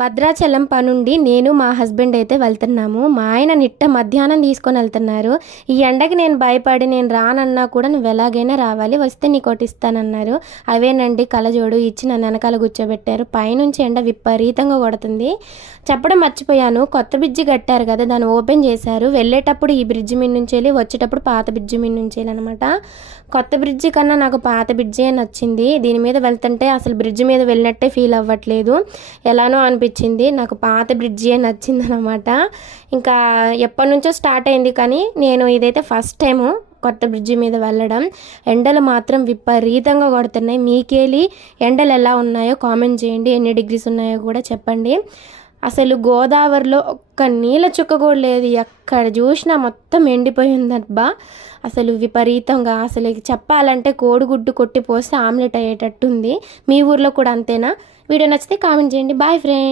భద్రాచలం పనుండి నేను మా హస్బెండ్ అయితే వెళ్తున్నాము. మా ఆయన మధ్యాహ్నం తీసుకొని వెళ్తున్నారు. ఈ ఎండకి నేను భయపడి నేను రానన్నా కూడా నువ్వు ఎలాగైనా రావాలి, వస్తే నీకోటి ఇస్తానన్నారు. అవేనండి కళ్ళజోడు ఇచ్చి నన్ను వెనకాల కూర్చోబెట్టారు. పైనుంచి ఎండ విపరీతంగా కొడుతుంది. చెప్పడం మర్చిపోయాను, కొత్త బ్రిడ్జి కట్టారు కదా, దాన్ని ఓపెన్ చేశారు. వెళ్ళేటప్పుడు ఈ బ్రిడ్జి మీద నుంచి వెళ్ళి, వచ్చేటప్పుడు పాత బ్రిడ్జి మీద నుంచి వెళ్ళి అనమాట. కొత్త బ్రిడ్జి కన్నా నాకు పాత బ్రిడ్జే నచ్చింది. దీని మీద వెళ్తుంటే అసలు బ్రిడ్జి మీద వెళ్ళినట్టే ఫీల్ అవ్వట్లేదు, ఎలానో అనిపించింది. నాకు పాత బ్రిడ్జియే నచ్చింది అనమాట. ఇంకా ఎప్పటి నుంచో స్టార్ట్ అయింది, కానీ నేను ఇదైతే ఫస్ట్ టైము కొత్త బ్రిడ్జి మీద వెళ్ళడం. ఎండలు మాత్రం విపరీతంగా కొడుతున్నాయి. మీకేలి ఎండలు ఎలా ఉన్నాయో కామెంట్ చేయండి, ఎన్ని డిగ్రీస్ ఉన్నాయో కూడా చెప్పండి. అసలు గోదావరిలో ఒక్క నీళ్ళ చుక్క కూడా లేదు, ఎక్కడ చూసినా మొత్తం ఎండిపోయిందబ్బా. అసలు విపరీతంగా, అసలు చెప్పాలంటే కోడిగుడ్డు కొట్టి పోస్తే ఆమ్లెట్ అయ్యేటట్టుంది. మీ ఊర్లో కూడా అంతేనా? వీడియో నచ్చితే కామెంట్ చేయండి. Bye friends.